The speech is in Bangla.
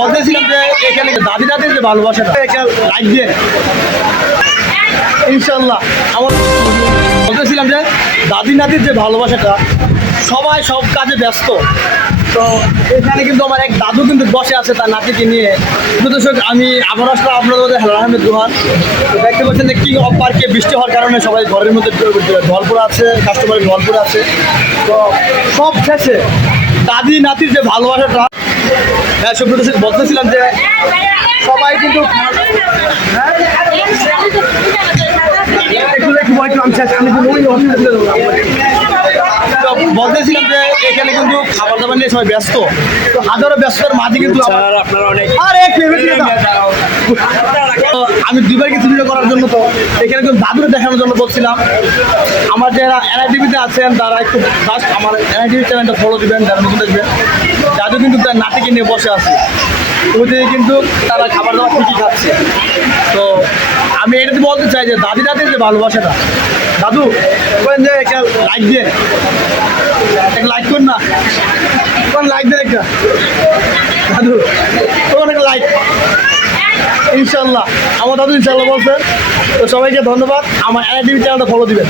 বলতেছিলাম যে এখানে দাদি দাদির যে ভালোবাসাটা লাইক দিয়ে ইনশাল্লাহ আমার বলতেছিলাম যে দাদি নাতির যে ভালোবাসাটা সবাই সব কাজে ব্যস্ত। তো এখানে কিন্তু আমার এক দাদু কিন্তু বসে আছে তার নাতিকে নিয়ে। দর্শক আমি আবার আসলাম আপনাদের মধ্যে হেলাল আহমেদ রুহান। তো দেখতে পাচ্ছেন যে কিং অফ পার্কে বৃষ্টি হওয়ার কারণে সবাই ঘরের মধ্যে ঢল আছে, কাস্টমারের ঢল আছে। তো সব শেষে দাদি নাতির যে ভালোবাসাটা, হ্যাঁ সব দর্শক বলতেছিলাম যে সবাই কিন্তু বলতেছিলাম যে এখানে কিন্তু খাবার দাবার নিয়ে সবাই ব্যস্ত। তো হাজারো ব্যস্ততার মাঝে কিন্তু আমি দুবার কিছু ভিডিও করার জন্য তো এখানে কিন্তু দাদুরে দেখানোর জন্য বলছিলাম। আমার যারা এনআইটিভিতে আছেন তারা একটু জাস্ট আমার এনআইটিভি চ্যানেলটা ফলো দিবেন, যারা নতুন দেখবেন। দাদু কিন্তু তার নাতিকে নিয়ে বসে আছে, ওদিকে কিন্তু তারা খাবার দাবার ঠিকই খাচ্ছে। তো আমি এটাতে বলতে চাই যে দাদি দাদির যে ভালোবাসাটা, দাদু বলেন যে একটা লাইক দিয়ে একটা লাইক করুন না, কোন লাইক দেন একটা দাদু, কোন একটা লাইক ইনশাল্লাহ। আমার দাদু ইনশাল্লাহ বলছেন। তো সবাইকে ধন্যবাদ, আমার এনআইটিভি চ্যানেলটা ফলো দিবেন।